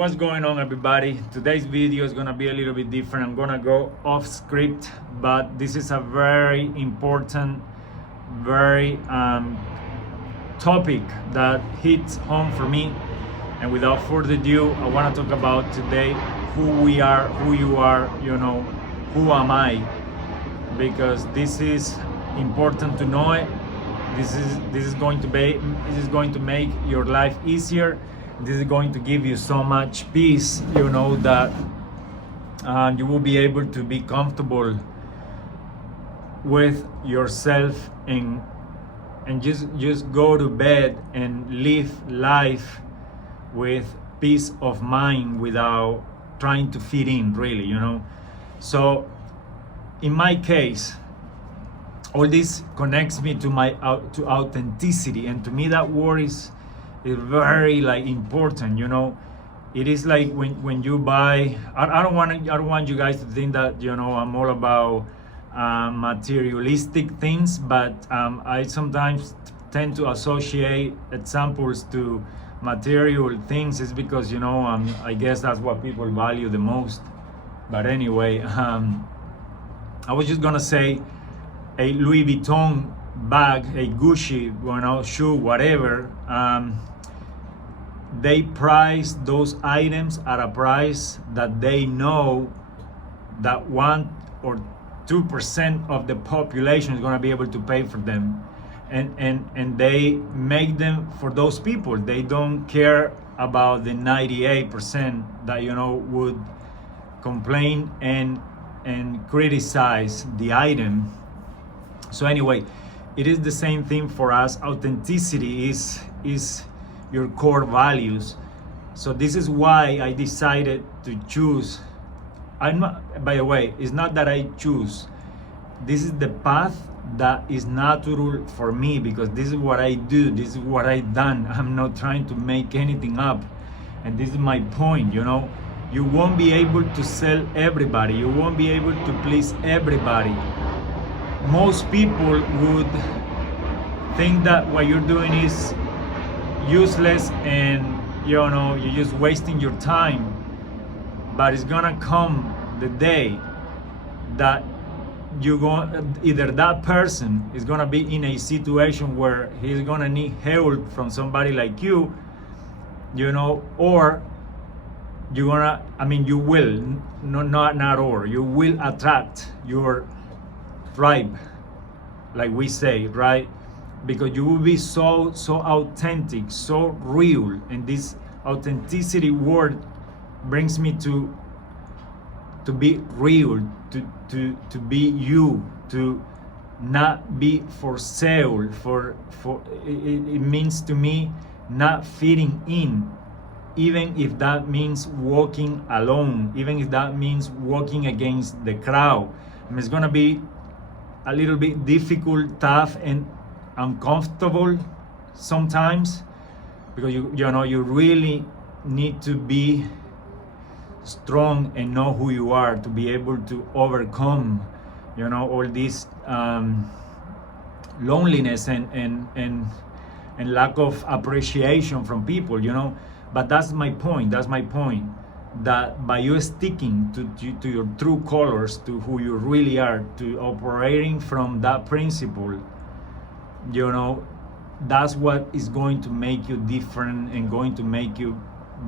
What's going on, everybody? Today's video is gonna be a little bit different. I'm gonna go off script, but this is a very important, very topic that hits home for me. And without further ado, I want to talk about today who we are, who you are, who am I? Because this is important to know it. This is going to make your life easier. This is going to give you so much peace, that you will be able to be comfortable with yourself and just go to bed and live life with peace of mind without trying to fit in, really. So in my case, all this connects me to to authenticity, and to me that word is very important. It is like when you buy. I don't want you guys to think that I'm all about materialistic things, but I sometimes tend to associate examples to material things. Is because I guess that's what people value the most. But anyway, I was just gonna say a Louis Vuitton bag, a Gucci, shoe, whatever. They price those items at a price that they know that 1 or 2% of the population is going to be able to pay for them, and they make them for those people. They don't care about the 98% that would complain and criticize the item. So anyway, it is the same thing for us. Authenticity is your core values. So this is why I decided to choose. By the way, it's not that I choose. This is the path that is natural for me, because this is what I do. This is what I've done. I'm not trying to make anything up. And this is my point, You won't be able to sell everybody. You won't be able to please everybody. Most people would think that what you're doing is useless and you're just wasting your time. But it's gonna come the day that either that person is gonna be in a situation where he's gonna need help from somebody like you, or you will you will attract your tribe, like we say, right? Because you will be so authentic, so real. And this authenticity word brings me to be real, to be you, to not be for sale. It means to me not fitting in, even if that means walking alone, even if that means walking against the crowd. It's gonna be a little bit difficult, tough, and uncomfortable sometimes, because you really need to be strong and know who you are to be able to overcome all this loneliness and lack of appreciation from people. But that's my point, that by you sticking to your true colors, to who you really are, to operating from that principle, that's what is going to make you different and going to make you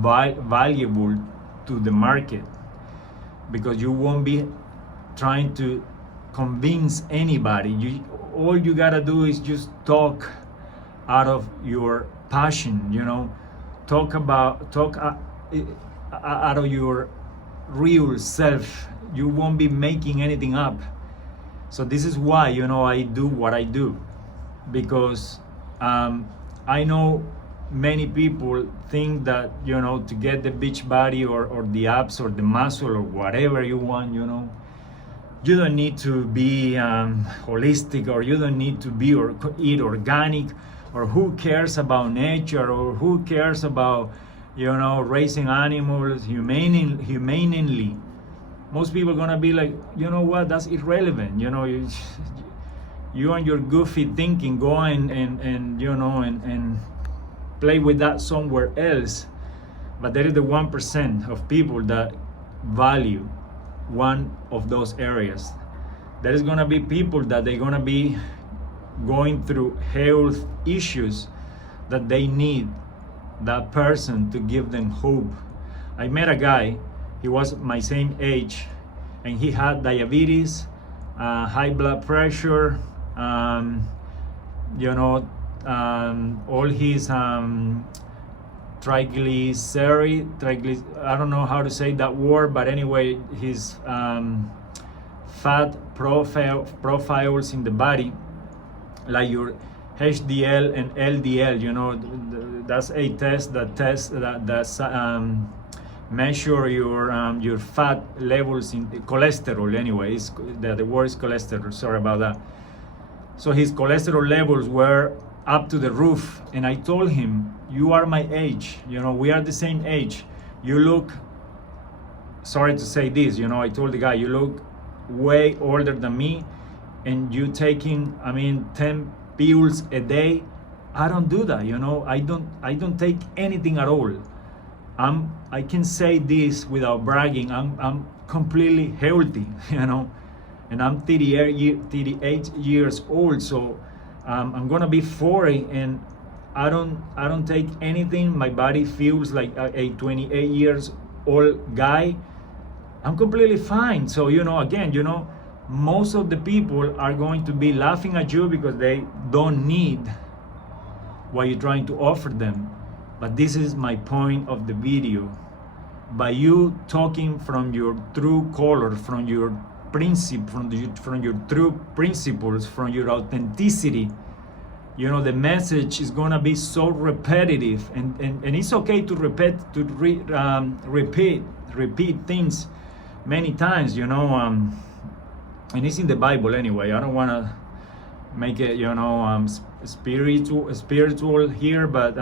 valuable to the market, because you won't be trying to convince anybody. All you gotta do is just talk out of your passion, talk out of your real self. You won't be making anything up. So this is why I do what I do, because I know many people think that to get the beach body or the abs or the muscle or whatever you want, you don't need to be holistic, or you don't need to be or eat organic, or who cares about nature, or who cares about raising animals humanely. Most people are gonna be like, what, that's irrelevant. You and your goofy thinking go and play with that somewhere else. but there is the 1% of people that value one of those areas. There is gonna be people that they're gonna be going through health issues that they need that person to give them hope. I met a guy, he was my same age, and he had diabetes, high blood pressure, all his triglyceride, I don't know how to say that word, but anyway, his fat profiles in the body, like your HDL and LDL, that's a test that measure your fat levels in cholesterol. Anyway, the word is cholesterol. Sorry about that. So his cholesterol levels were up to the roof, and I told him, "You are my age. We are the same age. You look." Sorry to say this. I told the guy, "You look way older than me, and you taking 10 pills a day. I don't do that. I don't take anything at all. I can say this without bragging. I'm completely healthy, and I'm 38 years old. So I'm gonna be 40, and I don't take anything. My body feels like a 28 years old guy. I'm completely fine." So again, most of the people are going to be laughing at you because they don't need what you're trying to offer them. But this is my point of the video. By you talking from your true color, from your principle, from your true principles, from your authenticity, the message is gonna be so repetitive, and it's okay to repeat things many times, and it's in the Bible anyway. I don't want to make it, spiritual here, but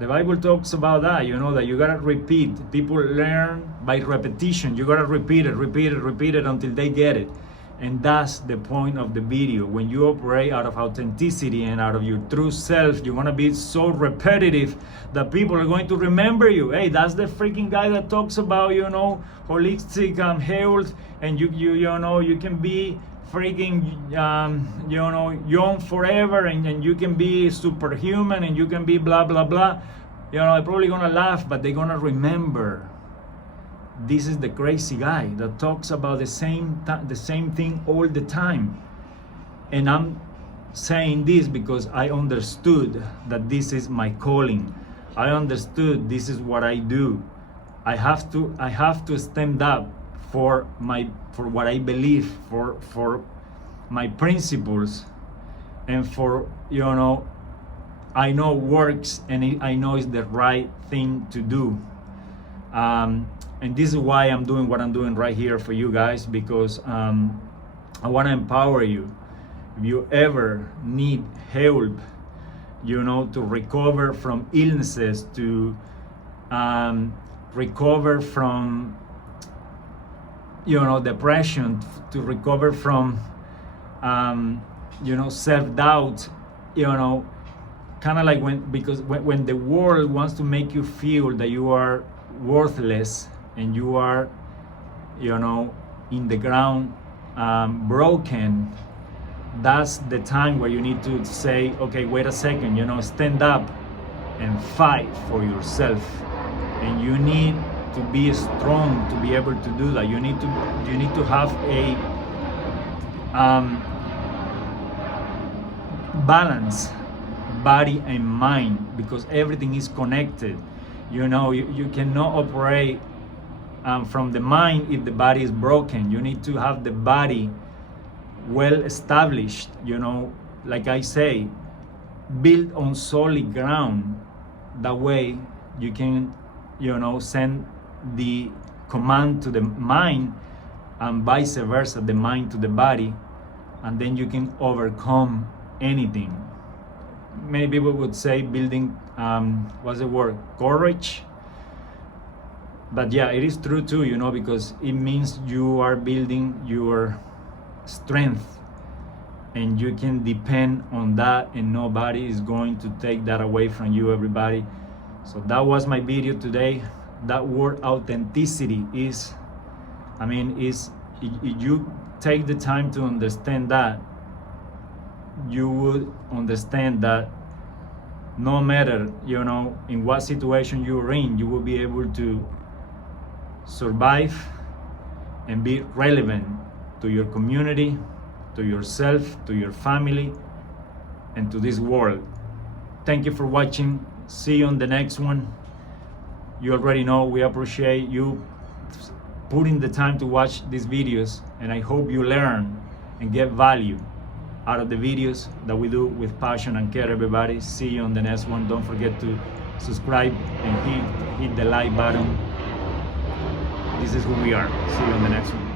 the Bible talks about that, that you gotta repeat. People learn by repetition. You gotta repeat it until they get it. And that's the point of the video. When you operate out of authenticity and out of your true self, you're gonna be so repetitive that people are going to remember you. Hey, that's the freaking guy that talks about, holistic health, and you can be freaking young forever, and you can be superhuman, and you can be blah blah blah. They're probably gonna laugh, but they're gonna remember. This is the crazy guy that talks about the same thing all the time. And I'm saying this because I understood that this is my calling. I understood this is what I do. I have to stand up for what I believe, for my principles, and for I know works, and I know it's the right thing to do. And this is why I'm doing what I'm doing right here for you guys, because I want to empower you. If you ever need help, to recover from illnesses, to recover from depression, to recover from self-doubt, kind of like when the world wants to make you feel that you are worthless, and you are in the ground, broken, that's the time where you need to say, okay, wait a second, stand up and fight for yourself. And you need to be strong to be able to do that. You need to have a balance, body and mind, because everything is connected. You cannot operate from the mind if the body is broken. You need to have the body well established, like I say, built on solid ground. That way you can send the command to the mind, and vice versa, the mind to the body, and then you can overcome anything. Many people would say building what's the word, courage. But yeah, it is true too, because it means you are building your strength, and you can depend on that, and nobody is going to take that away from you. Everybody So that was my video today. That word authenticity is, if you take the time to understand that, you would understand that no matter, in what situation you're in, you will be able to survive and be relevant to your community, to yourself, to your family, and to this world. Thank you for watching. See you on the next one. You already know we appreciate you putting the time to watch these videos, and I hope you learn and get value out of the videos that we do with passion and care, everybody. See you on the next one. Don't forget to subscribe and hit the like button. This is who we are. See you on the next one.